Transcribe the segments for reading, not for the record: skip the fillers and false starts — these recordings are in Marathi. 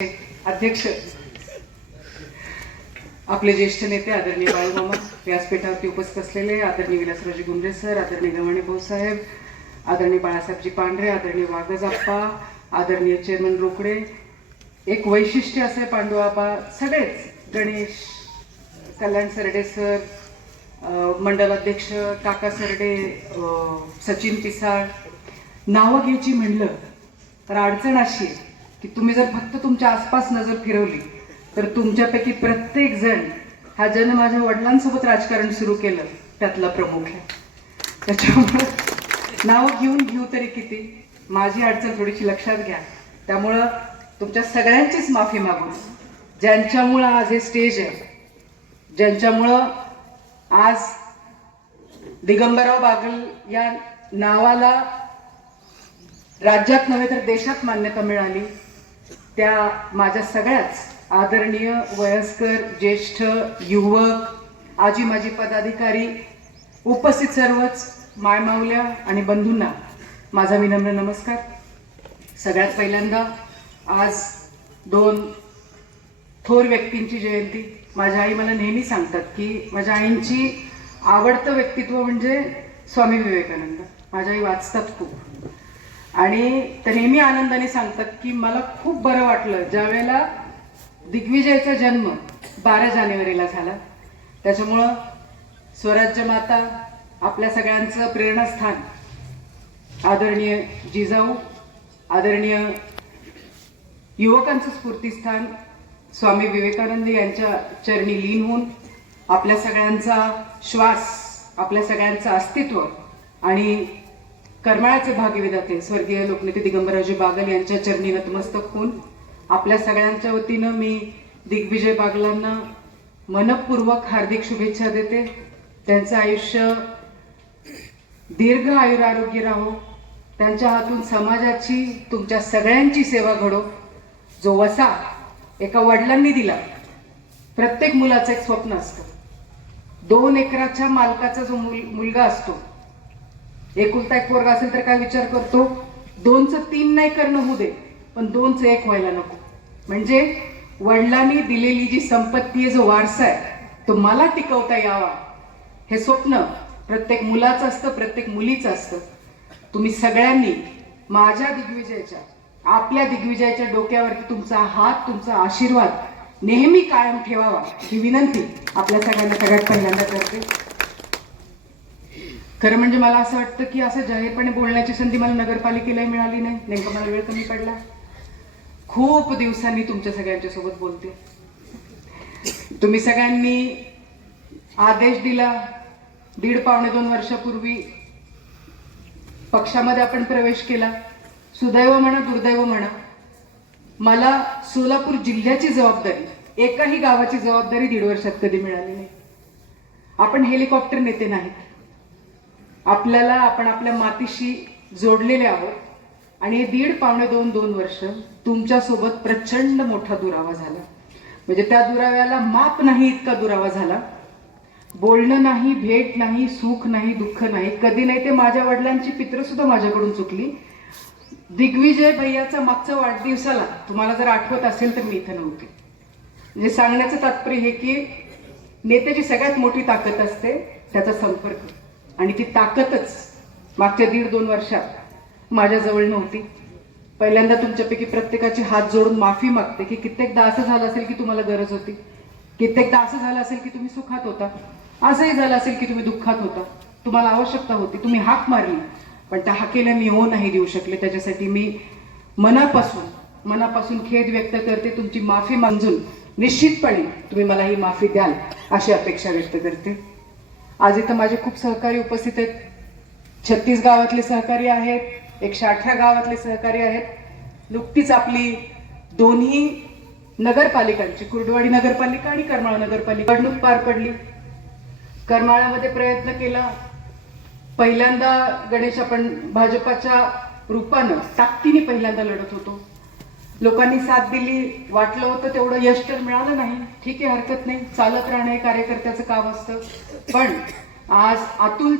अध्यक्ष आपले ज्येष्ठ नेते आदरणीय बाळूमामा व्यासपीठावरती उपस्थित असलेले आदरणीय विलासरावजी गुंडे सर, आदरणीय गव्हाणे भाऊसाहेब, आदरणीय बाळासाहेबजी पांढरे, आदरणीय वागजाप्पा, आदरणीय चेअरमन रोकडे, एक वैशिष्ट्य असे पांडुआबा, सगळेच गणेश, कल्याण सरडे सर, मंडल अध्यक्ष काका सरडे, सचिन पिसाळ, नावं घ्यायची म्हणलं तर अडचण अशी आहे की तुम्ही जर फक्त तुमच्या आसपास नजर फिरवली तर तुमच्यापैकी प्रत्येक जण हा जण माझ्या वडिलांसोबत राजकारण सुरू केलं त्यातला प्रमुख आहे. त्याच्यामुळं नावं घेऊ तरी किती, माझी अडचण थोडीशी लक्षात घ्या. त्यामुळं तुमच्या सगळ्यांचीच माफी मागून, ज्यांच्यामुळं आज हे स्टेज आहे, ज्यांच्यामुळं आज दिगंबरराव बागल या नावाला राज्यात नव्हे तर देशात मान्यता मिळाली, त्या माझ्या सगळ्याच आदरणीय वयस्कर, ज्येष्ठ, युवक, आजी माजी पदाधिकारी, उपस्थित सर्वच मायमाऊल्या आणि बंधूंना माझा विनम्र नमस्कार. सगळ्यात पहिल्यांदा आज दोन थोर व्यक्तींची जयंती. माझ्या आई मला नेहमी सांगतात की माझ्या आईंची आवडतं व्यक्तित्व म्हणजे स्वामी विवेकानंद. माझ्या आई वाचतात खूप आणि ते नेहमी आनंदाने सांगतात की मला खूप बरं वाटलं ज्यावेळेला दिग्विजयचा जन्म 12 जानेवारीला झाला. त्याच्यामुळं स्वराज्य माता, आपल्या सगळ्यांचं प्रेरणास्थान, आदरणीय जिजाऊ, आदरणीय युवकांचं स्फूर्तीस्थान स्वामी विवेकानंद यांच्या चरणी लीन होऊन आपल्या सगळ्यांचा श्वास, आपल्या सगळ्यांचं अस्तित्व आणि करमाळ्याचे भाग्यविधाते स्वर्गीय लोकनेते दिगंबररावजी बागल यांच्या चरणी नतमस्तक होऊन आपल्या सगळ्यांच्या वतीनं मी दिग्विजय बागलांना मनपूर्वक हार्दिक शुभेच्छा देते. त्यांचं आयुष्य दीर्घ आयुरारोग्य राहो, त्यांच्या हातून समाजाची, तुमच्या सगळ्यांची सेवा घडो. जो वसा एका वडिलांनी दिला, प्रत्येक मुलाचं एक स्वप्न असतं. 2 एकराच्या मालकाचा जो मुलगा असतो, एकुलता एक पोरगा असेल तर काय विचार करतो, 2चं 3 नाही करणं होऊ दे, पण 2चं 1 व्हायला नको. म्हणजे वडिलांनी दिलेली जी संपत्ती आहे, जो वारसा आहे, तो मला टिकवता यावा, हे स्वप्न प्रत्येक मुलाचं असतं, प्रत्येक मुलीचं असतं. तुम्ही सगळ्यांनी माझ्या दिग्विजयाच्या, आपल्या दिग्विजयाच्या डोक्यावरती तुमचा हात, तुमचा आशीर्वाद नेहमी कायम ठेवावा, ही विनंती आपल्या सगळ्यांना सगळ्यात पहिल्यांदा करते. खरं म्हणजे मला असं वाटतं की असं जाहीरपणे बोलण्याची संधी मला नगरपालिकेलाही मिळाली नाही. नेमका मला वेळ कमी पडला. खूप दिवसांनी तुमच्या सगळ्यांच्या सोबत बोलते. तुम्ही सगळ्यांनी आदेश दिला 1.5-2 वर्षापूर्वी, पक्षामध्ये आपण प्रवेश केला. सुदैव म्हणा दुर्दैव म्हणा, मला सोलापूर जिल्ह्याची जबाबदारी, एकाही गावाची जबाबदारी 1.5 वर्षात कधी मिळाली नाही. आपण हेलिकॉप्टर नेते नाहीत. आपल्याला, आपण आपल्या मातीशी जोडलेले आहोत आणि 1.5-2 वर्ष तुमच्यासोबत प्रचंड मोठा दुरावा झाला. म्हणजे त्या दुराव्याला माप नाही इतका दुरावा झाला. बोलणं नाही, भेट नाही, सुख नाही, दुःख नाही, कधी नाही. ते माझ्या वडिलांची पित्र सुद्धा माझ्याकडून चुकली. दिग्विजय भैयाचा मागच्या वाढदिवसाला तुम्हाला जर आठवत असेल तर मी इथं नव्हते. म्हणजे सांगण्याचं तात्पर्य हे की नेत्याची सगळ्यात मोठी ताकद असते त्याचा संपर्क, आणि ती ताकदच मागच्या 1.5-2 वर्षात माझ्याजवळ नव्हती. पहिल्यांदा तुमच्यापैकी प्रत्येकाचे हात जोडून माफी मागते की कित्येकदा असं झालं असेल की तुम्हाला गरज होती, कित्येकदा असं झालं असेल की तुम्ही सुखात होता, असंही झालं असेल की तुम्ही दुःखात होता, तुम्हाला आवश्यकता होती, तुम्ही हाक मारली, पण त्या हाकेला मी हो नाही देऊ शकले. त्याच्यासाठी मी मनापासून खेद व्यक्त करते. तुमची माफी मागून निश्चितपणे तुम्ही मला ही माफी द्याल अशी अपेक्षा व्यक्त करते. आज इथं माझे खूप सहकारी उपस्थित आहेत. 36 गावातले सहकारी आहेत, 118 गावातले सहकारी आहेत. नुकतीच आपली दोन्ही नगरपालिकांची, कुर्डुवाडी नगरपालिका आणि करमाळा नगरपालिका निवडणूक पार पडली. करमाळ्यामध्ये प्रयत्न केला. पहिल्यांदा गणेश, आपण भाजपाच्या रूपानं ताकदीने पहिल्यांदा लढत होतो. लोकांनी साथ दिली, वाटलं होतं तेवढं यश तर मिळालं नाही. ठीक आहे, हरकत नाही, चालत राहणं हे कार्यकर्त्याचं काम असतं. पण आज अतुल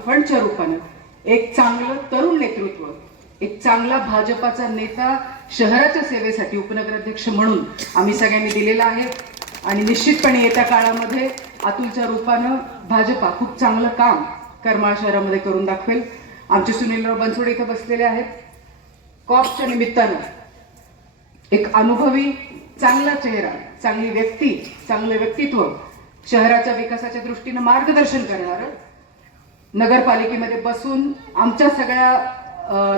फंडच्या रूपानं एक चांगलं तरुण नेतृत्व, एक चांगला भाजपाचा नेता शहराच्या सेवेसाठी उपनगराध्यक्ष म्हणून आम्ही सगळ्यांनी दिलेला आहे आणि निश्चितपणे येत्या काळामध्ये अतुलच्या रूपानं भाजपा खूप चांगलं काम करमाळ शहरामध्ये करून दाखवेल. आमचे सुनीलराव बनसोडे इथे बसलेले आहेत. कॉपच्या निमित्तानं एक अनुभवी चांगला चेहरा, चांगली व्यक्ती, चांगलं व्यक्तित्व, शहराच्या विकासाच्या दृष्टीनं मार्गदर्शन करणारं, नगरपालिकेमध्ये बसून आमच्या सगळ्या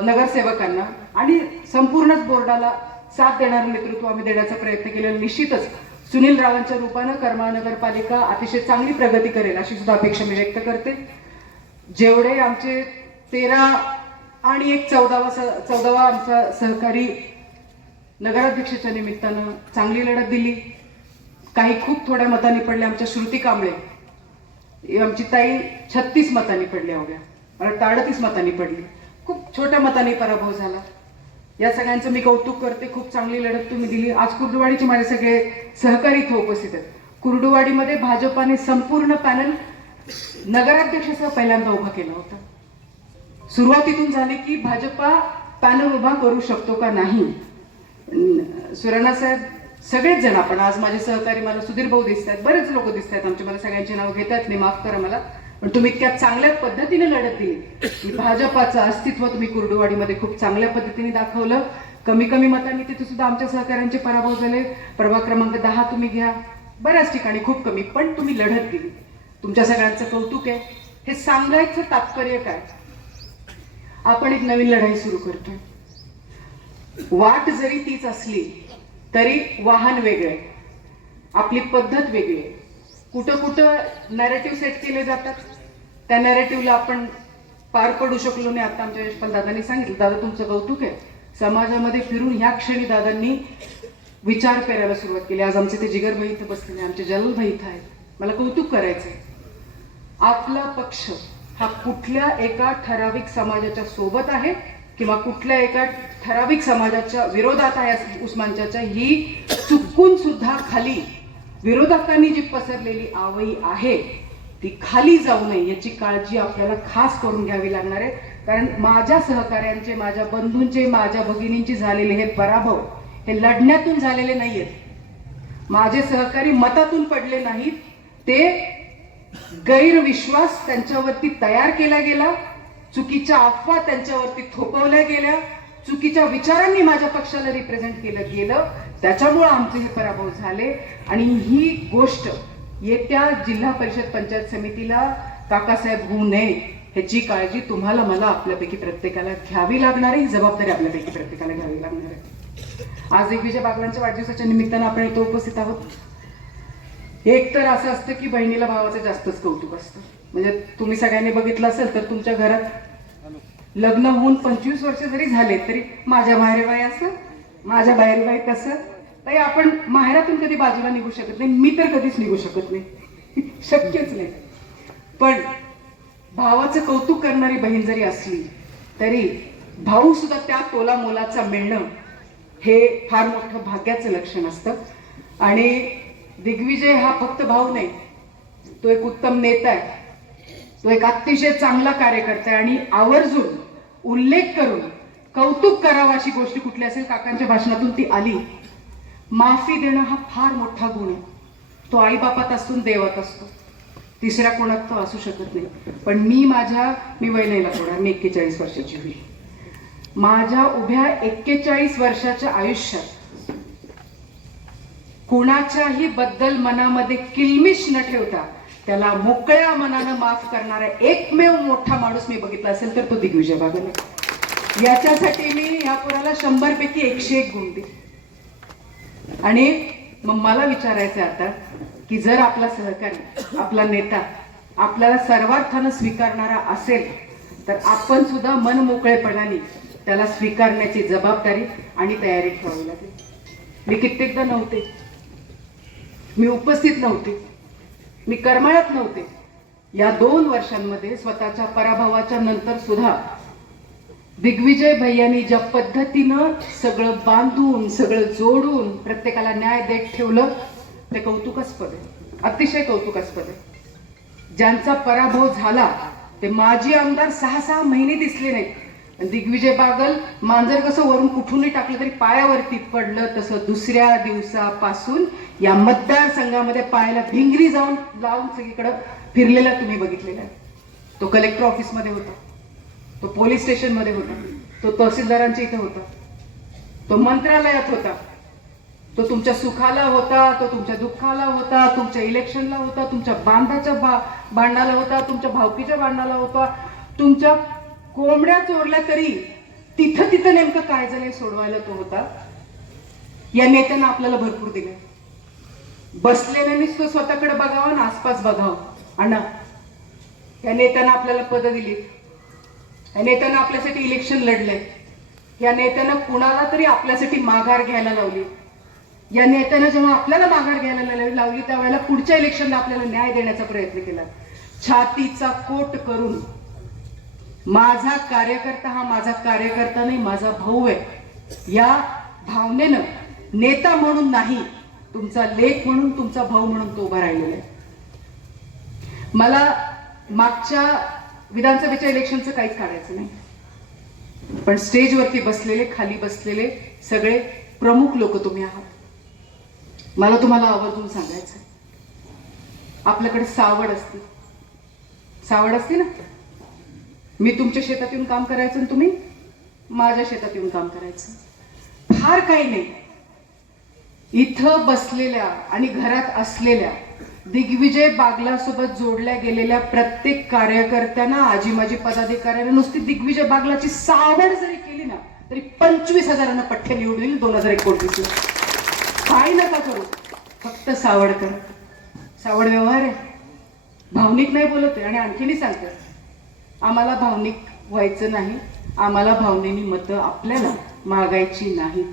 नगरसेवकांना आणि संपूर्णच बोर्डाला साथ देणारं नेतृत्व आम्ही देण्याचा प्रयत्न केलेला. निश्चितच सुनील रावांच्या रूपानं करमाळ नगरपालिका अतिशय चांगली प्रगती करेल अशी सुद्धा अपेक्षा मी व्यक्त करते. जेवढे आमचे 13 आणि एक 14वा आमचा सहकारी नगराध्यक्षाच्या निमित्तानं चांगली लढत दिली. काही खूप थोड्या मतांनी पडले. आमच्या श्रुती कांबळे आमची ताई 36 मतांनी पडल्या होत्या, मला 38 मतांनी पडली. खूप छोट्या मतांनी पराभव झाला. या सगळ्यांचं मी कौतुक करते. खूप चांगली लढत तुम्ही दिली. आज कुर्डुवाडीचे माझे सगळे सहकारी इथे उपस्थित आहेत. कुर्डुवाडीमध्ये भाजपाने संपूर्ण पॅनल नगराध्यक्षासह पहिल्यांदा उभा केला होता. सुरुवातीतून झाली की भाजपा पॅनल उभा करू शकतो का नाही. सुराणा साहेब, सगळेच जण, आपण आज माझे सहकारी, मला सुधीर भाऊ दिसत आहेत, बरेच लोक दिसत आहेत आमचे, मला सगळ्यांची नाव घेतात नाही, माफ करा मला, पण तुम्ही इतक्या चांगल्या पद्धतीने लढत दिली की भाजपाचं अस्तित्व तुम्ही कुर्डुवाडीमध्ये खूप चांगल्या पद्धतीने दाखवलं. कमी कमी मतांनी तिथे सुद्धा आमच्या सहकाऱ्यांचे पराभव झाले. प्रभाग क्रमांक 10 तुम्ही घ्या, बऱ्याच ठिकाणी खूप कमी, पण तुम्ही लढत दिली. तुमच्या सगळ्यांचं कौतुक आहे. हे सांगायचं तात्पर्य काय, आपण एक नवीन लढाई सुरू करतोय. वाट जरी तीच असली तरी वाहन वेगळे, आपली पद्धत वेगळी आहे. कुठं कुठं नॅरेटिव्ह सेट केले जातात, त्या नॅरेटिव्हला आपण पार पडू शकलो नाही. आता आमच्या यशपाल दादांनी सांगितलं, दादा तुमचं कौतुक आहे, समाजामध्ये फिरून ह्या क्षणी दादांनी विचार करायला सुरुवात केली. आज आमचे ते जिगरभाई इथे बसलेले, आमचे जललभाई इथं आहेत, मला कौतुक करायचंय. आपला पक्ष हा कुठल्या एका ठराविक समाजाच्या सोबत आहे किंवा कुठल्या एका ठराविक समाजाच्या विरोधात आहे उस्मानच्या, ही चुकून सुद्धा खाली विरोधकांनी जी पसरलेली आवई आहे ती खाली जाऊ नये याची काळजी आपल्याला खास करून घ्यावी लागणार आहे. कारण माझ्या सहकार्यांचे, माझ्या बंधूंचे, माझ्या भगिनींचे झालेले हे पराभव हे लढण्यातून झालेले नाहीयेत. माझे सहकारी मतातून पडले नाहीत, ते गैरविश्वास त्यांच्यावरती तयार केला गेला, चुकीच्या अफवा त्यांच्यावरती थोपवल्या गेल्या, चुकीच्या विचारांनी माझ्या पक्षाला रिप्रेझेंट केलं गेलं, त्याच्यामुळे आमचे हे पराभव झाले. आणि ही गोष्ट येत्या जिल्हा परिषद पंचायत समितीला काकासाहेब होऊ नये ह्याची काळजी तुम्हाला, मला, आपल्यापैकी प्रत्येकाला घ्यावी लागणार आहे. ही जबाबदारी आपल्यापैकी प्रत्येकाला घ्यावी लागणार आहे. आज दिग्विजय बागलांच्या वाढदिवसाच्या निमित्तानं आपण इथं उपस्थित आहोत. एक तर असं असतं की बहिणीला भावाचं जास्तच कौतुक असतं. म्हणजे तुम्ही सगळ्यांनी बघितलं असेल तर तुमच्या घरात लग्न होऊन 25 वर्ष जरी झाले तरी माझ्या माहेरबाई असं, माझ्या बाहेरबाई कसं, ताई आपण माहेरातून कधी बाजूला निघू शकत नाही. मी तर कधीच निघू शकत नाही, शक्यच नाही. पण भावाचं कौतुक करणारी बहीण जरी असली तरी भाऊ सुद्धा त्या तोला मोलाचा मिळणं हे फार मोठं भाग्याचं लक्षण असतं. आणि दिग्विजय हा फक्त भाऊ नाही, तो एक उत्तम नेता आहे, तो एक अतिशय चांगला कार्यकर्ता आहे. आणि आवर्जून उल्लेख करून कौतुक करावं अशी गोष्ट कुठली असेल, काकांच्या भाषणातून ती आली. माफी देणं हा फार मोठा गुण आहे. तो आईबापात असून देवात असतो, तिसऱ्या कोणात तो असू शकत नाही. पण मी वय नाही थोडा, मी 41 वर्षाची होईल. माझ्या उभ्या 41 वर्षाच्या आयुष्यात कुणाच्याही बद्दल मनामध्ये किलमिश न ठेवता त्याला मोकळ्या मनानं माफ करणारा एकमेव मोठा माणूस मी बघितला असेल तर तो दिग्विजय बागल. याच्यासाठी मी या पोराला 100 पैकी 101 गुण देईन. आणि मग मला विचारायचं आता की जर आपला सहकारी, आपला नेता आपल्याला सर्वार्थानं स्वीकारणारा असेल तर आपण सुद्धा मन मोकळेपणाने त्याला स्वीकारण्याची जबाबदारी आणि तयारी ठेवावी लागेल. मी कित्येकदा नव्हते, मी उपस्थित नव्हते, मी करमाळ्यात नव्हते. या 2 वर्षांमध्ये स्वतःच्या पराभवाच्या नंतर सुद्धा दिग्विजय भैयांनी ज्या पद्धतीनं सगळं बांधून, सगळं जोडून प्रत्येकाला न्याय देत ठेवलं ते कौतुकास्पद आहे, अतिशय कौतुकास्पद आहे. ज्यांचा पराभव झाला ते माजी आमदार 6-6 महिने दिसले नाहीत. दिग्विजय बागल मांजर कसं वरून कुठूनही टाकलं तरी पायावरती पडलं, तसं दुसऱ्या दिवसापासून या मतदारसंघामध्ये पायाला भिंगरी लावून सगळीकडे फिरलेला तुम्ही बघितलेला आहे. तो कलेक्टर ऑफिसमध्ये होता, तो पोलीस स्टेशनमध्ये होता, तो तहसीलदारांच्या इथे होता, तो मंत्रालयात होता, तो तुमच्या सुखाला होता, तो तुमच्या दुःखाला होता, तुमच्या इलेक्शनला होता, तुमच्या भांडणाला होता, तुमच्या भावकीच्या भांडणाला होता, तुमच्या कोंबड्या चोरल्या तरी तिथं तिथं नेमकं काय झालंय सोडवायला तो होता. या नेत्यांना आपल्याला भरपूर दिलंय. बसलेल्यानेच तो स्वतःकडे बघावा आणि आसपास बघावं. अण्णा, या नेत्यांना आपल्याला पद दिली, या नेत्यांना आपल्यासाठी इलेक्शन लढलंय, या नेत्यानं कुणाला तरी आपल्यासाठी माघार घ्यायला लावली. या नेत्यानं जेव्हा आपल्याला माघार घ्यायला लावली त्यावेळेला पुढच्या इलेक्शनला आपल्याला न्याय देण्याचा प्रयत्न केला. छातीचा कोट करून माझा कार्यकर्ता हा माझा कार्यकर्ता नाही, माझा भाऊ आहे या भावनेनं नेता म्हणून नाही, तुमचा लेख म्हणून, तुमचा भाऊ म्हणून तो उभा राहिलेला आहे. मला मागच्या विधानसभेच्या इलेक्शनचं काहीच काढायचं नाही, पण स्टेजवरती बसलेले, खाली बसलेले सगळे प्रमुख लोक तुम्ही आहात. मला तुम्हाला आवर्जून सांगायचं, आपल्याकडे सावड असते ना. मी तुमच्या शेतात येऊन काम करायचं आणि तुम्ही माझ्या शेतात येऊन काम करायचं. फार काही नाही. इथं बसलेल्या आणि घरात असलेल्या दिग्विजय बागला सोबत जोडल्या गेलेल्या प्रत्येक कार्यकर्त्यांना, आजी माजी पदाधिकाऱ्यांना नुसती दिग्विजय बागलाची सावड जरी केली ना तरी 25,000 पठ्ठे निवडून येईल 2029 ला. काही नका करू, फक्त सावड करा. सावड व्यवहार आहे, भावनिक नाही बोलत आहे. आणि आणखीनही सांगते, आम्हाला भावनिक व्हायचं नाही, आम्हाला भावनेनी मतं आपल्याला मागायची नाहीत.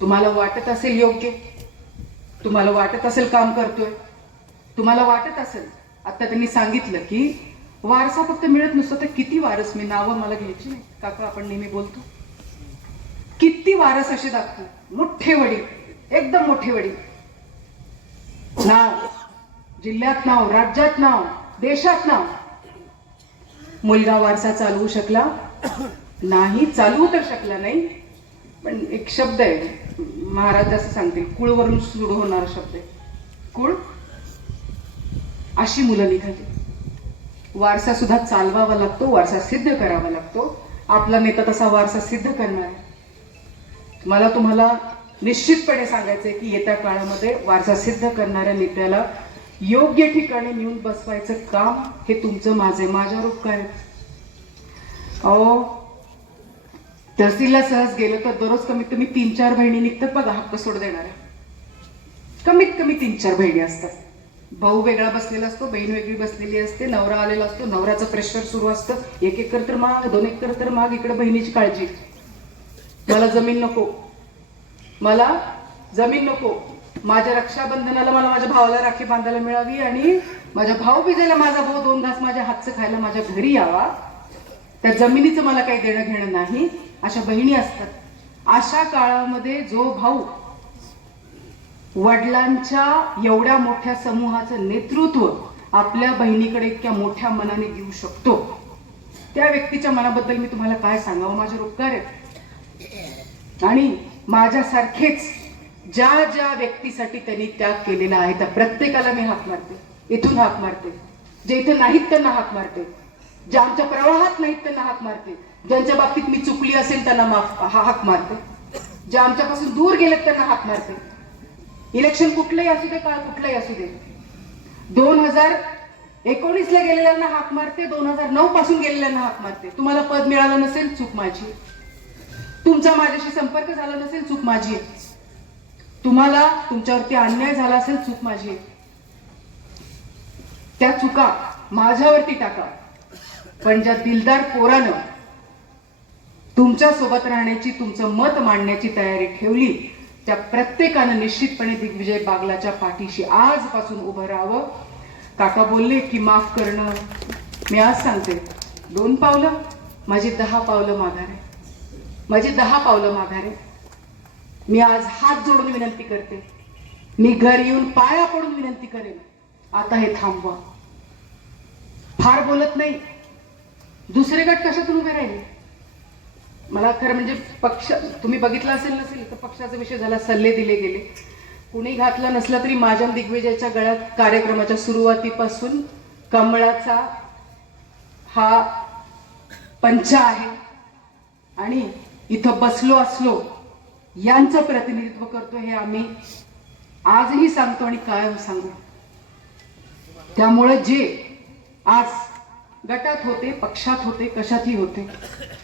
तुम्हाला वाटत असेल योग्य, तुम्हाला वाटत असेल काम करतोय, तुम्हाला वाटत असेल, आता त्यांनी सांगितलं की वारसा फक्त मिळत नसतो तर किती वारस, मी नावं मला घ्यायची नाही काका, आपण नेहमी बोलतो, किती वारस असे दाखवतो. मोठे वडील, एकदम मोठे वडील, नाव, जिल्ह्यात नाव, राज्यात नाव, देशात नाव. मुलगा वारसा चालवू शकला नाही, चालवू तर शकला नाही, पण एक शब्द आहे महाराज असं सांगतील, कुळवरून सुरू होणारा शब्द आहे, कुळ. अशी मुलं निघाली. वारसा सुद्धा चालवावा लागतो, वारसा सिद्ध करावा लागतो. आपला नेता तसा वारसा सिद्ध करणार आहे. मला तुम्हाला निश्चितपणे सांगायचंय की येत्या काळामध्ये वारसा सिद्ध करणाऱ्या नेत्याला योग्य ठिकाणी नेऊन बसवायचं काम हे तुमचं, माझ्यावर उपकार आहे. अहो, तहसीलला सहज गेलो तर दररोज कमीत कमी 3-4 बहिणी निघतात बघा हक्क सोड देणाऱ्या. कमीत कमी 3-4 बहिणी असतात. भाऊ वेगळा बसलेला असतो, बहीण वेगळी बसलेली असते, नवरा आलेला असतो, नवऱ्याचं प्रेशर सुरू असतं, 1 एकर तर माग, 2 एकर तर माग, इकडे बहिणीची काळजी. मला जमीन नको, मला जमीन नको, माझ्या रक्षाबंधनाला मला माझ्या भावाला राखी बांधायला मिळावी आणि माझ्या भाऊ बिजायला माझा भाऊ 2 घास माझ्या हातचं खायला माझ्या घरी यावा, त्या जमिनीचं मला काही देणं घेणं नाही, अशा बहिणी असतात. अशा काळामध्ये जो भाऊ वडिलांच्या एवढ्या मोठ्या समूहाचं नेतृत्व आपल्या बहिणीकडे इतक्या मोठ्या मनाने देऊ शकतो, त्या व्यक्तीच्या मनाबद्दल मी तुम्हाला काय सांगावं, माझे उपकार आहेत. आणि माझ्यासारखेच ज्या ज्या व्यक्तीसाठी त्यांनी त्याग केलेला आहे त्या प्रत्येकाला मी हाक मारते, इथून हाक मारते. जे इथं नाहीत त्यांना हाक मारते, जे आमच्या प्रवाहात नाहीत त्यांना हाक मारते, ज्यांच्या बाबतीत मी चुकली असेल त्यांना हाक मारते, जे आमच्यापासून दूर गेलेत त्यांना हाक मारते. इलेक्शन कुठलंही असू दे, काळ कुठलंही असू दे, 2019 ला गेलेल्यांना हाक मारते, 2009 पासून गेलेल्यांना हाक मारते. तुम्हाला पद मिळालं नसेल, चूक माझी. तुमचा माझ्याशी संपर्क झाला नसेल, चूक माझी आहे. तुम्हाला तुमच्यावरती अन्याय झाला असेल, चूक माझी आहे. त्या चुका माझ्यावरती टाका, पण ज्या दिलदार पोरानं तुमच्या सोबत राहण्याची, तुमचं मत मांडण्याची तयारी ठेवली, त्या प्रत्येकानं निश्चितपणे दिग्विजय बागलाच्या पाठीशी आजपासून उभं राहावं. काका बोलले की माफ करणं, मी आज सांगते 2 पावलं, माझी 10 पावलं माघार आहे, माझी 10 पावलं माघार आहे. मी आज हात जोडून विनंती करते, मी घर येऊन पाया पडून विनंती करेन, आता हे थांबवा. फार बोलत नाही, दुसरे गट कशातून उभे राहिले, मला खरं म्हणजे पक्ष तुम्ही बघितलं असेल नसेल तर पक्षाचा विषय झाला, सल्ले दिले गेले. कुणी घातलं नसलं तरी माझ्या दिग्विजयच्या गळ्यात कार्यक्रमाच्या सुरुवातीपासून कमळाचा हा पंचा आहे आणि इथं बसलो असलो यांचं प्रतिनिधित्व करतो हे आम्ही आजही सांगतो आणि कायम सांगू. त्यामुळे जे आज गटात होते, पक्षात होते, कशातही होते,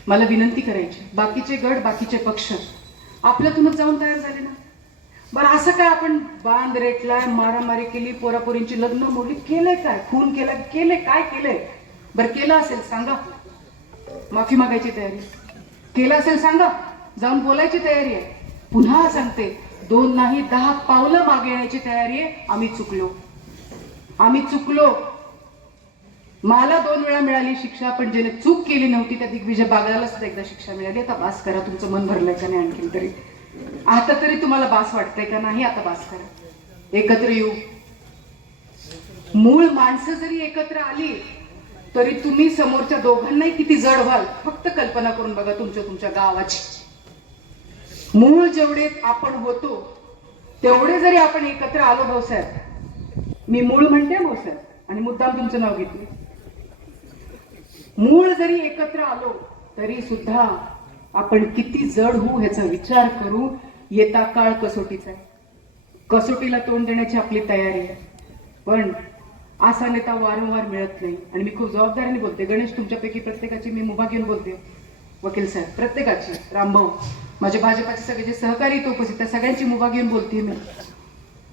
मला विनंती करायची, बाकीचे गट बाकीचे पक्ष आपल्यातूनच जाऊन तयार झाले ना. बरं असं काय आपण बांध रेटलाय, मारामारी केली, पोरापोरींची लग्न मोडली, केलंय काय? खून केला, केले काय केलंय? बरं केलं असेल सांगा, माफी मागायची तयारी. केलं असेल सांगा, जाऊन बोलायची तयारी आहे. पुन्हा सांगते, 2 नाही 10 पावलं मागे येण्याची तयारी आहे. आम्ही चुकलो, आम्ही चुकलो. मला 2 वेळा मिळाली शिक्षा, पण ज्याने चूक केली नव्हती त्या दिग्विजय बागलाला सुद्धा एकदा शिक्षा मिळाली. आता बास करा, तुमचं मन भरलंय का नाही आणखीन तरी? आता तरी तुम्हाला बास वाटतंय का नाही? आता बास करा, एकत्र येऊ. मूळ माणसं जरी एकत्र आली तरी तुम्ही समोरच्या दोघांनाही किती जड व्हाल. फक्त कल्पना करून बघा तुमच्या गावाची. मूळ जेवढे आपण होतो तेवढे जरी आपण एकत्र आलो भाऊसाहेब, मी मूळ म्हणते भाऊसाहेब आणि मुद्दाम तुमचं नाव घेतलं, मूळ जरी एकत्र आलो तरी सुद्धा आपण किती जड होऊ ह्याचा विचार करू. येता काळ कसोटीचा आहे, कसोटीला तोंड देण्याची आपली तयारी आहे. पण असा नेता वारंवार मिळत नाही आणि मी खूप जबाबदारीने बोलते. गणेश, तुमच्यापैकी प्रत्येकाची मी मुभा घेऊन बोलते. वकील साहेब प्रत्येकाची, रामभाऊ, माझे भाजपाचे सगळे जे सहकारी इथे उपस्थित त्या सगळ्यांची मुभा घेऊन बोलते मी.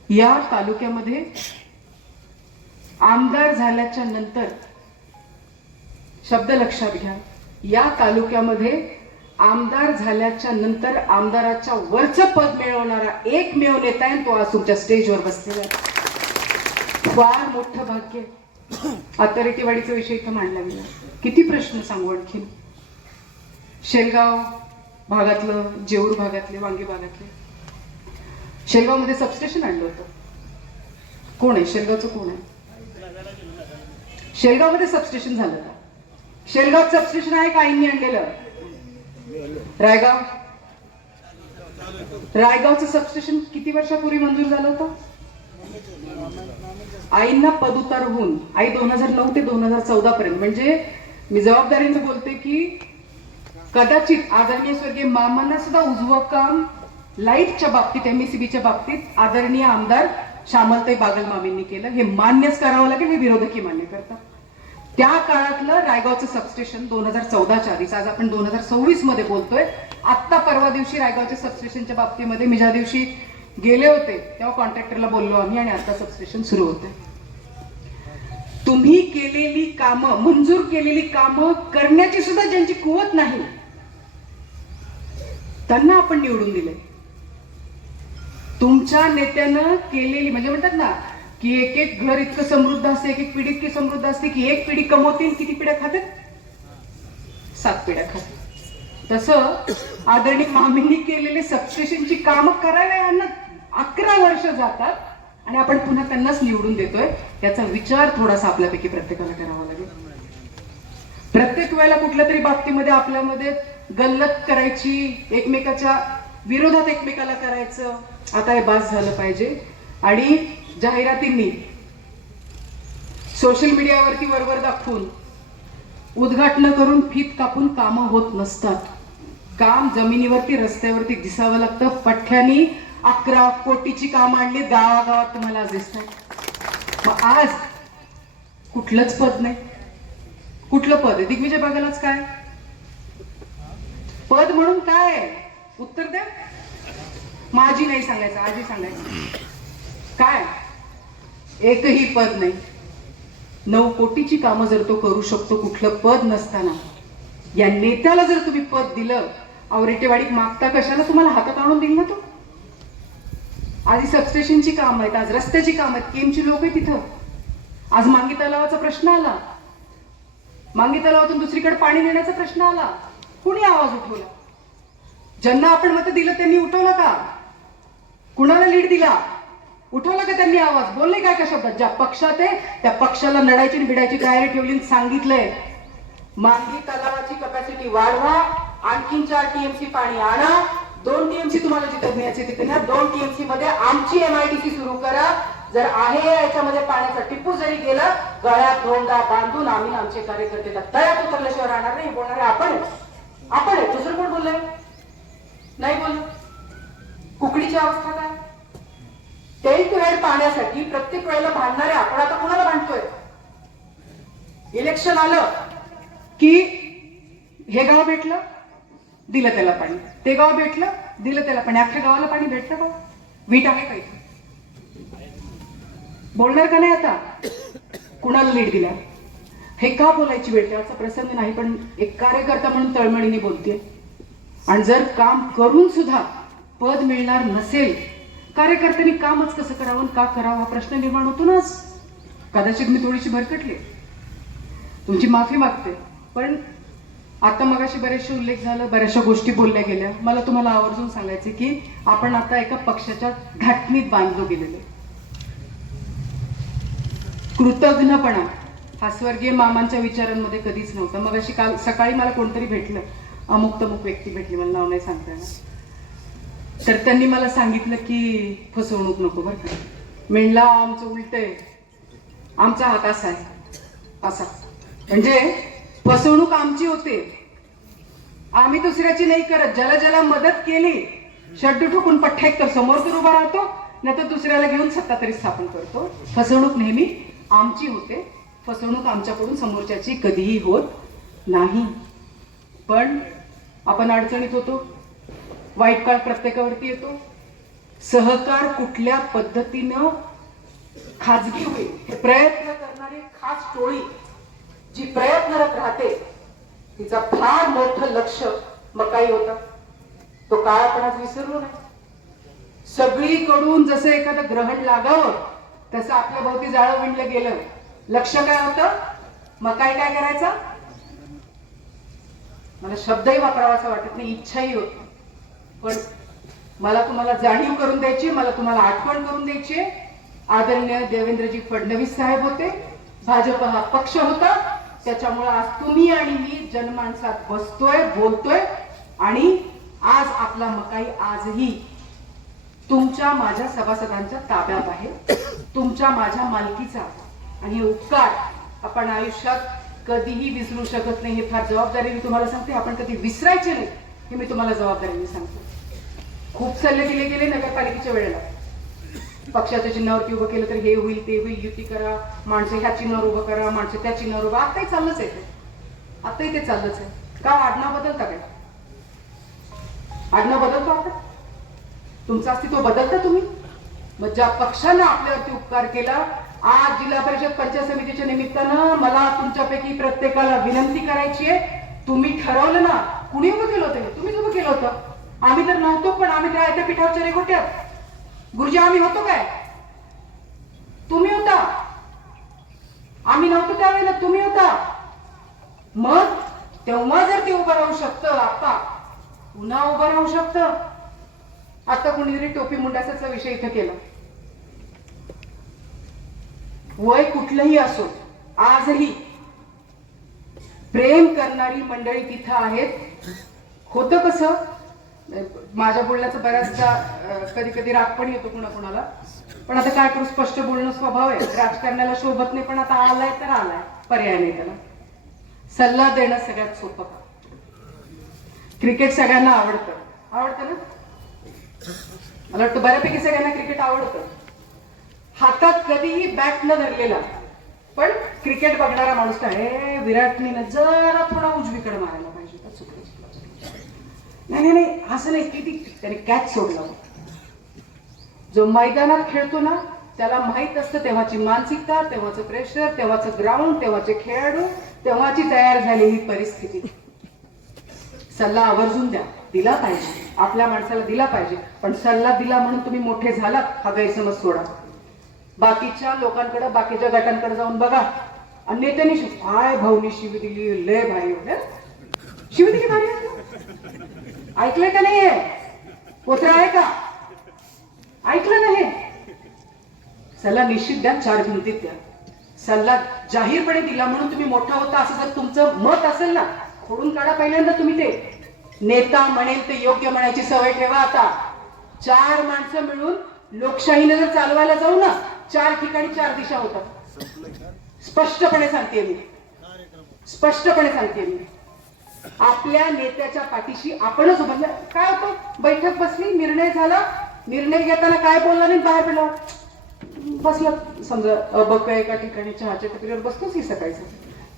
या तालुक्यामध्ये आमदार झाल्याच्या नंतर, शब्द लक्षात घ्या, या तालुक्यामध्ये आमदार झाल्याच्या नंतर आमदाराच्या वरचं पद मिळवणारा एकमेव नेता आहे, तो आज तुमच्या स्टेजवर बसलेला आहे. फार मोठं भाग्य. अथॉरिटीवाडीचा विषय इथं मांडला गेला. किती प्रश्न सांगू आणखीन. शेलगाव भागातलं, जेऊर भागातले, वांगी भागातले, शेलगावमध्ये सबस्टेशन आणलं होतं. कोण आहे शेलगावचं? कोण आहे शेलगावमध्ये सबस्टेशन झालं का? शेलगाव सबस्टेशन आहे का आईंनी आणलेलं? रायगाव, रायगावचं सबस्टेशन किती वर्षापूर्वी मंजूर झालं होतं? आईंना पद उतार होऊन, आई 2009 ते 2014 पर्यंत, म्हणजे मी जबाबदारीने बोलते की कदाचित आदरणीय स्वर्गीय मामांना सुद्धा उजवं काम लाईटच्या बाबतीत, एमएससीबीच्या बाबतीत आदरणीय आमदार श्यामलताई बागल मामींनी केलं. हे मान्यच करावं लागेल, हे विरोधकी मान्य करतात. त्या काळातलं रायगावचं सबस्टेशन 2014च्या आधीच, आज आपण 2026 मध्ये बोलतोय. आत्ता परवा दिवशी रायगावच्या सबस्टेशनच्या बाबतीमध्ये मी ज्या दिवशी गेले होते तेव्हा कॉन्ट्रॅक्टरला बोललो आम्ही आणि आता सबस्टेशन सुरू होते. तुम्ही केलेली कामं, मंजूर केलेली कामं करण्याची सुद्धा ज्यांची कुवत नाही त्यांना आपण निवडून दिले. तुमच्या नेत्यानं केलेली, म्हणजे म्हणतात ना की एक एक घर इतकं समृद्ध असते, एक एक पिढी इतकी समृद्ध असते की एक पिढी कमवतील, किती पिढ्या खातात? 7 पिढ्या खातात. तसं आदरणीय मामींनी केलेले सबस्टेशनची कामं करायला यांना 11 वर्ष जातात आणि आपण पुन्हा त्यांनाच निवडून देतोय. याचा विचार थोडासा आपल्यापैकी प्रत्येकाला करावा लागेल. प्रत्येक वेळेला कुठल्या तरी बाबतीमध्ये आपल्यामध्ये गल्लत करायची, एकमेकाच्या विरोधात एकमेकाला करायचं, आता हे बास झालं पाहिजे. आणि जाहिरातींनी, सोशल मीडियावरती वरवर दाखवून, उद्घाटन करून फीत कापून कामं होत नसतात. काम जमिनीवरती, रस्त्यावरती दिसावं लागतं. पठ्ठ्यानी 11 कोटीची कामं आणली, गावागावात तुम्हाला आज दिसत आहे. मग आज कुठलंच पद नाही. कुठलं पद आहे? दिग्विजय बागलाच काय पद म्हणून काय? उत्तर द्या. माझी नाही सांगायचं, आजी सांगायचं. काय? एकही पद नाही. 9 कोटीची कामं जर तो करू शकतो कुठलं पद नसताना, या नेत्याला जर तुम्ही पद दिलं, औरेटेवाडीत मागता कशाला? तुम्हाला हातात आणून दिल ना तो. आधी सबस्टेशनची काम आहेत, आज रस्त्याची काम आहेत, केमची लोक आहेत तिथं. आज मांगी तलावाचा प्रश्न आला, मांगी तलावातून दुसरीकडे पाणी नेण्याचा प्रश्न आला. कुणी आवाज उठवला? ज्यांना आपण मत दिलं त्यांनी उठवलं का? कुणाला लीड दिला? उठवला का त्यांनी आवाज? बोलले काय का शब्दात? ज्या पक्षात आहे त्या पक्षाला लढायची आणि भिडायची तयारी ठेवली. सांगितलंय मांगी तलावाची कपॅसिटी वाढवा, आणखीन 4 टीएमसी पाणी आणा, 2 टीएमसी तुम्हाला जिथे न्यायचे तिथे न्या, 2 टीएमसी मध्ये आमची एमआयडीसी सुरू करा. जर आहे याच्यामध्ये पाण्याचा टिप्पू जरी गेला, गळ्यात धोंडा बांधून आम्ही आमचे कार्यकर्ते तळ्यात उतरल्याशिवाय राहणार नाही. बोलणारे आपण आहे, दुसरं कोण बोललंय? नाही बोल. कुकडीची अवस्था काय? 10th ग्रेड पाण्यासाठी प्रत्येक वेळेला भांडणारे आपण आता कोणाला भांडतोय? इलेक्शन आलं की हे गाव भेटलं दिलं त्याला पाणी, ते गाव भेटलं दिलं त्याला पाणी. अख्ख्या गावाला पाणी भेटतं का? वीट आहे काही? बोलणार का नाही आता? कुणाला लीड दिला? हे का बोलायची वेळ? त्याचा प्रसंग नाही, पण एक कार्यकर्ता म्हणून तळमळीने बोलते. आणि जर काम करून सुद्धा पद मिळणार नसेल, कार्यकर्त्यांनी कामच कसं करावं, का करावं हा प्रश्न निर्माण होतो ना. कदाचित मी थोडीशी भरकटले, तुमची माफी मागते. पण आता मगाशी बरेचसे उल्लेख झाला, बऱ्याचशा गोष्टी बोलल्या गेल्या. मला तुम्हाला आवर्जून सांगायचे की आपण आता एका पक्षाच्या घाटणीत बांधलो गेलेलो. कृतज्ञपणा हा स्वर्गीय मामांच्या विचारांमध्ये कधीच नव्हता. मगाशी काल सकाळी मला कोणतरी भेटलं, अमुक तमुक व्यक्ती भेटली, मला नाव नाही सांगता येणार, तर त्यांनी मला सांगितलं की फसवणूक नको बरं का. म्हणला आमचं उलट आहे, आमचा हात असा आहे, असा म्हणजे फसवणूक आमची होते, आम्ही दुसऱ्याची नाही करत. ज्याला ज्याला मदत केली शड्डू ठोकून पठ्ठा एक तर समोर तर उभा राहतो, नाही तर दुसऱ्याला घेऊन सत्ता तरी स्थापन करतो. फसवणूक नेहमी आमची होते, फसवणूक आमच्याकडून समोरच्याची कधीही होत नाही. पण आपण अडचणीत होतो, वाईट काळ प्रत्येकावरती येतो. सहकार कुठल्या पद्धतीनं खाजगी होईल हे प्रयत्न करणारी खास टोळी जी प्रयत्नरत राहते, तिचा फार मोठं लक्ष मकाई होता. तो काळ आपण आज विसरलो नाही. सगळीकडून जसं एखादं ग्रहण लागावं तसं आपल्या भोवती जाळं विणलं गेलं. लक्ष काय होतं? मकाई काय करायचा? मला शब्दही वापरावाचा वाटत नाही, इच्छाही होती. पण मला तुम्हाला जाणीव करून द्यायची, मला तुम्हाला आठवण करून द्यायची. आदरणीय देवेंद्रजी फडणवीस साहेब होते, भाजप हा पक्ष होता, त्याच्यामुळे आज तुम्ही आणि मी जनमानसात बसतोय, बोलतोय. आणि आज आपला मकाई आजही तुमच्या माझ्या सभासदांच्या ताब्यात आहे, तुमच्या माझ्या मालकीचा. आणि हे उपकार आपण आयुष्यात कधीही विसरू शकत नाही. हे फार जबाबदारीने तुम्हाला सांगते, आपण कधी विसरायचे नाही हे मी तुम्हाला जबाबदारीने सांगते. खूप सल्ले दिले गेले नगरपालिकेच्या वेळेला, पक्षाच्या चिन्हावरती उभं केलं तर हे होईल ते होईल, युती करा, माणसं ह्या चिन्हावर उभं करा, माणसं त्या चिन्हावर उभं. आताही चाललंच आहे, आताही ते चाललंच आहे. का आडनाव बदलता काय? आडनाव बदलतो आपण, तुमचं अस्तित्व बदलतं तुम्ही. मग ज्या पक्षानं आपल्यावरती उपकार केला, आज जिल्हा परिषद पंचायत समितीच्या निमित्तानं मला तुमच्यापैकी प्रत्येकाला विनंती करायची आहे. तुम्ही ठरवलं ना, कुणी उभं केलं होतं? तुम्हीच उभं केलं होतं. आम्ही तर नव्हतो, पण आम्ही त्या त्या पिठावरच्या रेघोट्यात. गुरुजी आम्ही होतो काय? तुम्ही होता. आम्ही नव्हतो त्यावेळेला, तुम्ही होता. मग तेव्हा जर ते उभं राहू शकतं, आता पुन्हा उभं राहू शकतं. आता कोणीतरी टोपी मुंडासाचा विषय इथं केला. वय कुठलंही असो, आजही प्रेम करणारी मंडळी तिथं आहेत. होतं कसं, माझ्या बोलण्याचं बऱ्याचदा कधी कधी राग पण येतो कुणाकुणाला, पण आता काय करू, स्पष्ट बोलणं स्वभाव आहे. राजकारणाला शोभत नाही, पण आता आलाय तर आलाय, पर्याय नाही त्याला. सल्ला देणं सगळ्यात सोपं. क्रिकेट सगळ्यांना आवडतं ना? मला वाटतं बऱ्यापैकी सगळ्यांना क्रिकेट आवडतं. हातात कधीही बॅट न धरलेला पण क्रिकेट बघणारा माणूस काय, विराटने जरा थोडा उजवीकडे मारायला पाहिजे, नाही नाही असं नाही की त्याने कॅच सोडला. जो मैदानात खेळतो ना त्याला माहित असतं तेव्हाची मानसिकता, तेव्हाचं प्रेशर, तेव्हाचं ग्राउंड, तेव्हाचे खेळाडू, तेव्हाची तयार झालेली परिस्थिती. सल्ला आवर्जून द्या, दिला पाहिजे, आपल्या माणसाला दिला पाहिजे. पण सल्ला दिला म्हणून तुम्ही मोठे झालात हा गैरसमज सोडा. बाकीच्या लोकांकडे, बाकीच्या गटांकडे जाऊन बघा, आणि नेत्यांनी काय भाऊनी शिवी दिली, लय भारी होते, शिवी दिली भारी. ऐकलंय का नाहीये? पोत्र आहे का? ऐकलं नाही? सल्ला निश्चित द्या, 4 भिंतीत द्या. सल्ला जाहीरपणे दिला म्हणून तुम्ही मोठा होता असं जर तुमचं मत असेल ना, खोडून काढा पहिल्यांदा तुम्ही ते. नेता म्हणेल ते योग्य म्हणायची सवय ठेवा. आता 4 माणसं मिळून लोकशाहीने जर चालवायला जाऊ ना, 4 ठिकाणी 4 दिशा होतात. स्पष्टपणे सांगते मी, स्पष्टपणे सांगते मी. आपल्या नेत्याच्या पाठीशी आपणच उभं. काय होतं, बैठक बसली, निर्णय झाला, निर्णय घेताना काय बोलला नाही, बाहेर पडला बसला. समजा बघ एका ठिकाणी चहाच्या टपरीवर बसतोच की सकाळचं,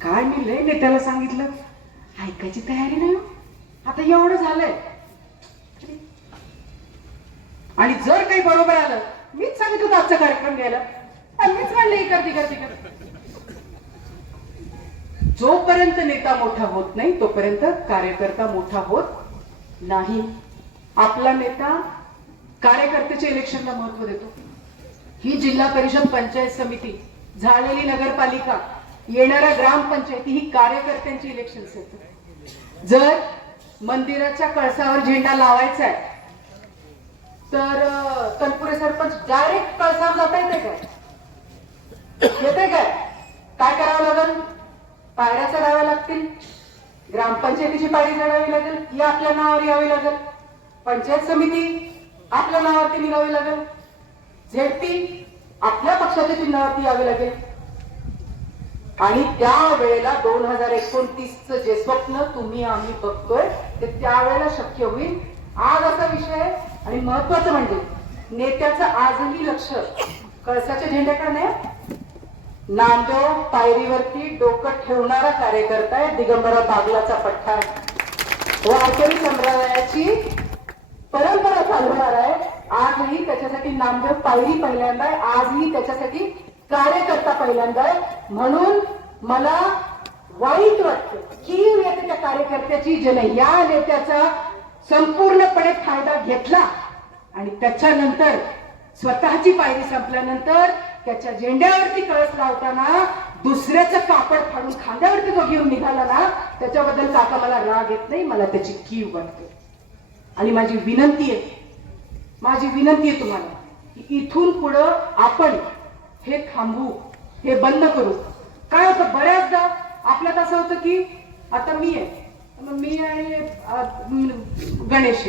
काय मी लय नेत्याला सांगितलं, ऐकायची तयारी नाही. आता एवढं झालंय. आणि जर काही बरोबर आलं, मीच सांगितलं होतं आजचा कार्यक्रम घ्यायला, मीच म्हणलं ही करते करते करते. जोपर्यंत नेता मोठा होत नाही तोपर्यंत कार्यकर्ता मोठा होत नाही. आपला नेता कार्यकर्त्याच्या इलेक्शनला महत्व देतो. ही जिल्हा परिषद, पंचायत समिती, झालेली नगरपालिका, येणाऱ्या ग्रामपंचायती ही कार्यकर्त्यांची इलेक्शन आहेत. जर मंदिराच्या कळसावर झेंडा लावायचा आहे तर तनपुरे सरपंच डायरेक्ट कळसावर जाता येते काय? येते काय? काय करावं लागेल? पायऱ्या चढाव्या लागतील, ग्रामपंचायतीची पायरी चढावी लागेल, ही आपल्या नावावर यावी लागेल, पंचायत समिती आपल्या नावावरती निघावी लागेल, झेडपी आपल्या पक्षाच्या चिन्हावरती यावी लागेल. आणि त्या वेळेला 2029चं जे स्वप्न तुम्ही आम्ही बघतोय ते त्यावेळेला शक्य होईल. आज असा विषय आहे. आणि महत्वाचं म्हणजे नेत्याचं आजही लक्ष कळसाच्या झेंड्याकडे नाही. नामदेव पायरीवरती डोकं ठेवणारा कार्यकर्ता आहे, दिगंबरा बागलाचा पठ्ठा आहे, वारकरी संप्रदायाची परंपरा चालवणार आहे. आजही त्याच्यासाठी नामदेव पायरी पहिल्यांदा आहे, आजही त्याच्यासाठी कार्यकर्ता पहिल्यांदा आहे. म्हणून मला वाईट वाटतं, कीव येते त्या कार्यकर्त्याची, ज्याने या नेत्याचा संपूर्णपणे फायदा घेतला आणि त्याच्यानंतर स्वतःची पायरी संपल्यानंतर त्याच्या झेंड्यावरती कळस लावताना दुसऱ्याचं कापड फाडून खांद्यावरती तो घेऊन निघाला ना, त्याच्याबद्दल काका मला राग येत नाही, मला त्याची कीव वाटते. आणि माझी विनंती आहे तुम्हाला, की इथून पुढं आपण हे थांबू, हे बंद करू. काय होतं, बऱ्याचदा आपल्यात असं होतं की आता मी आणि गणेश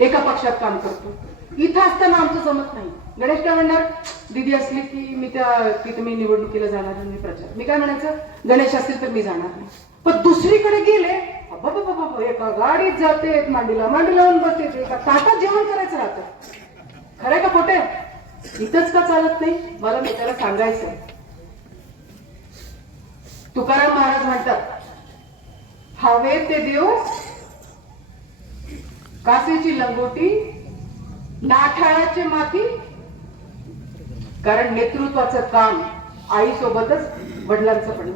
एका पक्षात काम करतो, इथं असताना आमचं जमत नाही. गणेश काय म्हणणार, दीदी असली की मी तिथे मी निवडणुकीला जाणार नाही, मी प्रचार. मी काय म्हणायचं, गणेश असतील तर मी जाणार नाही. पण दुसरीकडे गेले, एका गाडीत जाते, एक मांडीला मांडी लावून बसते, एका ताटात जेवण करायचं राहतं. खरंय का खोटे? इथंच का चालत नाही? मला नेत्याला सांगायचं. तुकाराम महाराज म्हणतात, हवे ते देव कासेची लंगोटी, नाठाळाची माती. कारण नेतृत्वाचं काम आई सोबतच वडिलांचं पण.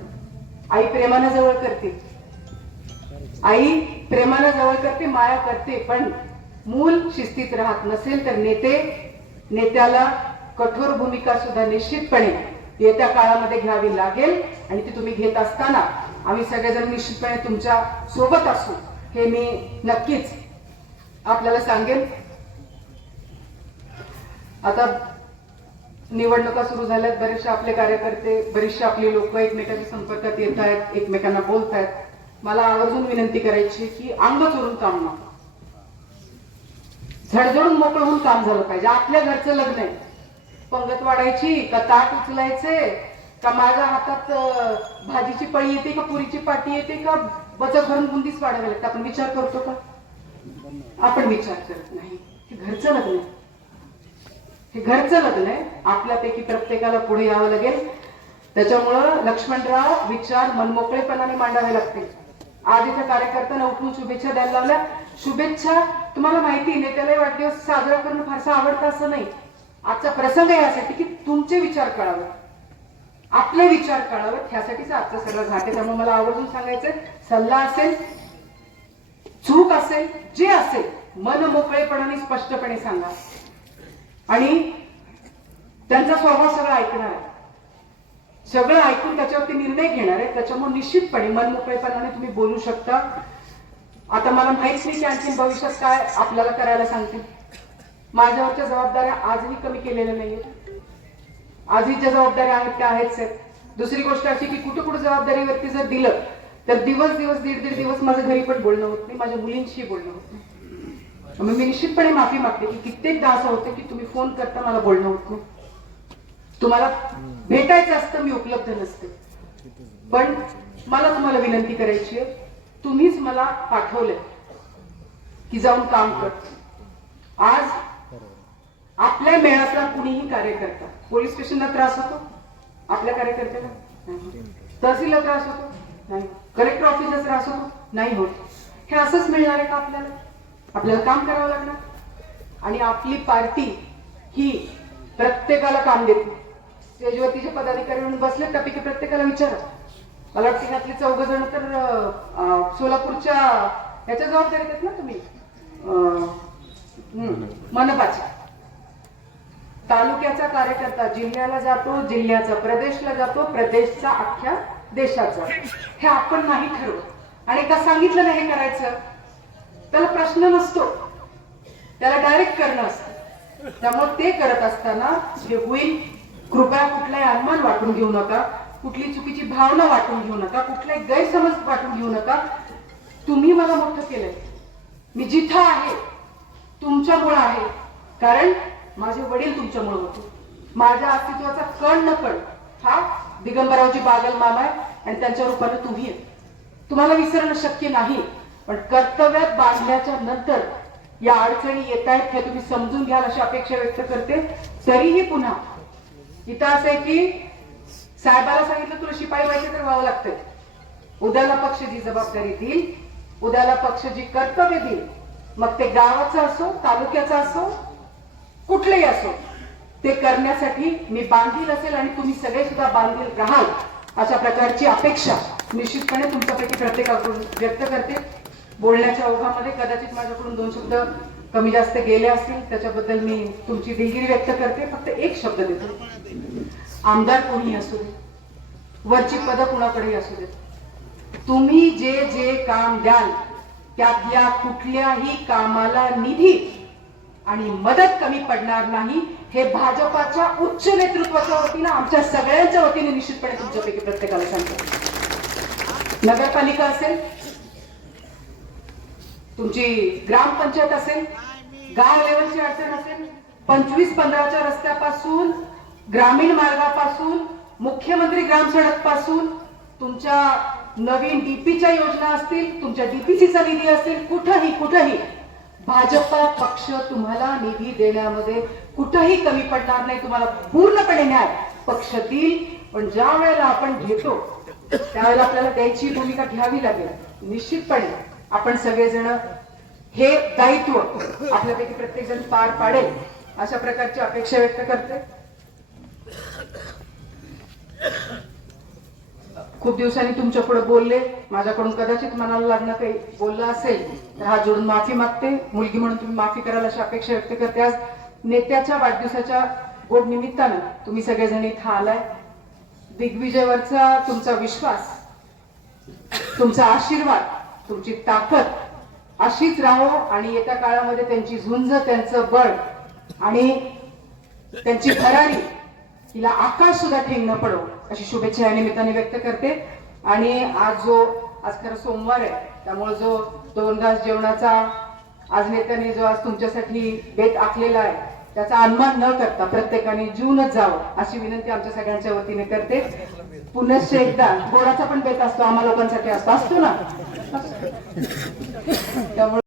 आई प्रेमानं जवळ करते, माया करते, पण मूल शिस्तीत राहत नसेल तर नेत्याला कठोर भूमिका सुद्धा निश्चितपणे येत्या काळामध्ये घ्यावी लागेल. आणि ती तुम्ही घेत असताना आम्ही सगळेजण निश्चितपणे तुमच्या सोबत असू, हे मी नक्कीच आपल्याला सांगेन. आता निवडणुका सुरू झाल्यात, बरेचसे आपले कार्यकर्ते, बरेचसे आपले लोक एकमेकांच्या संपर्कात येत आहेत, एकमेकांना बोलत आहेत. मला आवर्जून विनंती करायची की अंग चोरून काम नका, झडझडून मोकळं होऊन काम झालं पाहिजे. आपल्या घरचं लग्न आहे, पंगत वाढायची का ताट उचलायचे का माझ्या हातात भाजीची पळी येते का पुरीची पाटी येते का बचत भरून बुंदीच वाढावी लागते, आपण विचार करतो का? आपण विचार करत नाही. हे घरचं लग्न आहे, हे घरचं लग्न आहे. आपल्यापैकी प्रत्येकाला पुढे यावं लागेल. त्याच्यामुळं लक्ष्मणराव विचार मनमोकळेपणाने मांडावे लागतील. आज इथं कार्यकर्त्यांना उठून शुभेच्छा द्यायला लावल्या. शुभेच्छा तुम्हाला माहिती, नेत्यालाही वाढदिवस साजरा करणं फारसं आवडतं असं नाही. आजचा प्रसंग यासाठी की तुमचे विचार कळावे, आपले विचार कळावेत, ह्यासाठीच आजचा सगळा घाट आहे. त्यामुळे मला आवर्जून सांगायचंय, सल्ला असेल, चूक असेल, जे असेल मन मोकळेपणाने स्पष्टपणे सांगा. आणि त्यांचा स्वभाव सगळं ऐकणार आहे, सगळं ऐकून त्याच्यावरती निर्णय घेणार आहे. त्याच्यामुळे निश्चितपणे मन मोकळेपणाने तुम्ही बोलू शकता. आता मला माहित नाही की आणखी भविष्यात काय आपल्याला करायला सांगतील. माझ्यावरच्या जबाबदाऱ्या आजही कमी केलेल्या नाहीयेत, आजही ज्या जबाबदाऱ्या आहेत त्या आहेच आहेत. दुसरी गोष्ट अशी की कुठे जबाबदारीवरती जर दिलं तर दिवस दिवस दीड दिवस माझं घरी पण बोलणं होत नाही, माझ्या मुलींशी बोलणं होत नाही. मग मी निश्चितपणे माफी मागते की कित्येकदा असं होतं की तुम्ही फोन करता मला बोलणं होत नाही, तुम्हाला भेटायचं असतं मी उपलब्ध नसते. पण मला तुम्हाला विनंती करायची आहे, तुम्हीच मला पाठवलंय की जाऊन काम कर. आज आपल्या मेळातला कुणीही कार्यकर्ता, पोलीस स्टेशनला त्रास होतो आपल्या कार्यकर्त्याला नाही, तहसीलला त्रास होतो नाही, कलेक्टर ऑफिसला त्रास होतो नाही होत. हे असंच मिळणार आहे का आपल्याला? आपल्याला काम करावं लागणार. आणि आपली पार्टी ही प्रत्येकाला काम देते. स्टेजवरती जे पदाधिकारी म्हणून बसले त्यापैकी प्रत्येकाला विचारा. मला वाटतं ह्यातले 4 जण तर सोलापूरच्या याच्या जबाबदारीत आहेत ना तुम्ही, मनपाच्या. तालुक्याचा कार्यकर्ता जिल्ह्याला जातो, जिल्ह्याचा प्रदेशला जातो, प्रदेशचा अख्ख्या देशाचा. हे आपण नाही ठरवत. आणि का सांगितलं नाही हे करायचं, त्याला प्रश्न नसतो, त्याला डायरेक्ट करणं असतं. त्यामुळे ते करत असताना हे होईल, कृपया कुठलाही अनुमान वाटून घेऊ नका, कुठली चुकीची भावना वाटून घेऊ नका, कुठलाही गैरसमज वाटून घेऊ नका. तुम्ही मला मोठं केलंय, मी जिथं आहे तुमच्यामुळे आहे. कारण माझे वडील तुमच्यामुळे होते. माझ्या अस्तित्वाचा कण न कण हा दिगंबरावजी बागल मामा आहे आणि त्यांच्या रूपाने तुम्ही आहे. तुम्हाला विसरणं शक्य नाही, पण कर्तव्यात बांधल्याच्या नंतर या अडचणी येत आहेत हे तुम्ही समजून घ्याल अशी अपेक्षा व्यक्त करते. तरीही पुन्हा इथं असं आहे की साहेबाला सांगितलं तुला शिपाई व्हायचे तर व्हावं लागतंय. उद्याला पक्ष जी जबाबदारी देईल, उद्याला पक्ष जी कर्तव्य देईल, मग ते गावाचं असो, तालुक्याचं असो, कुठलेही असो, ते करण्यासाठी मी बांधील असेल आणि तुम्ही सगळे सुद्धा बांधील राहाल अशा प्रकारची अपेक्षा निश्चितपणे तुमच्यापैकी प्रत्येकाकडून व्यक्त करते. बोलण्याच्या ओघामध्ये कदाचित माझ्याकडून 2 शब्द कमी जास्त गेले असतील, त्याच्याबद्दल मी तुमची दिलगिरी व्यक्त करते. फक्त एक शब्द देतो, आमदार कोणी असू दे, वरची पद कुणाकडेही असू दे, तुम्ही जे जे काम द्याल त्यातल्या कुठल्याही कामाला निधी आणि मदत कमी पडणार नाही. हे भाजपाच्या उच्च नेतृत्वाच्या वतीनं आमच्या सगळ्यांच्या वतीने निश्चितपणे तुमच्यापैकी प्रत्येकाला सांगतो. नगरपालिका असेल, तुमची ग्रामपंचायत असेल, गाव लेवलची अडचण असेल, 25-15च्या रस्त्यापासून, ग्रामीण मार्गापासून, मुख्यमंत्री ग्राम सडक पासून, तुमच्या नवीन डीपीच्या योजना असतील, तुमच्या डीपीसीचा निधी असेल, कुठंही भाजपा पक्ष तुम्हाला निधी देण्यामध्ये कुठंही कमी पडणार नाही. तुम्हाला पूर्णपणे न्याय पक्ष देईल. पण ज्या वेळेला आपण घेतो त्यावेळेला आपल्याला द्यायची भूमिका घ्यावी लागेल. निश्चितपणे आपण सगळेजण हे दायित्व आपल्यापैकी प्रत्येक जण पार पाडेल अशा प्रकारची अपेक्षा व्यक्त करते. खूप दिवसांनी तुमच्या पुढे बोलले, माझ्याकडून कदाचित मनाला लागणं काही बोललं असेल तर हात जोडून माफी मागते. मुलगी म्हणून तुम्ही माफी कराल अशी अपेक्षा व्यक्त करते. आज नेत्याच्या वाढदिवसाच्या गोड निमित्तानं तुम्ही सगळेजण इथं आलाय. दिग्विजयवरचा तुमचा विश्वास, तुमचा आशीर्वाद, तुमची ताकद अशीच राहो आणि येत्या काळामध्ये त्यांची झुंज, त्यांचं बळ आणि त्यांची भरारी हिला आकाश सुद्धा ठेंग न पडो अशी शुभेच्छा या निमित्ताने व्यक्त करते. आणि आज खरं सोमवार आहे, त्यामुळे जो 2 घास जेवणाचा आज नेत्याने जो आज तुमच्यासाठी बेत आखलेला आहे त्याचा अनमान न करता प्रत्येकाने जीवनच जावं अशी विनंती आमच्या सगळ्यांच्या वतीने करते. पुनश्च एकदा गोडाचा पण बेत असतो, आम्हा लोकांसाठी असतो ना, त्यामुळे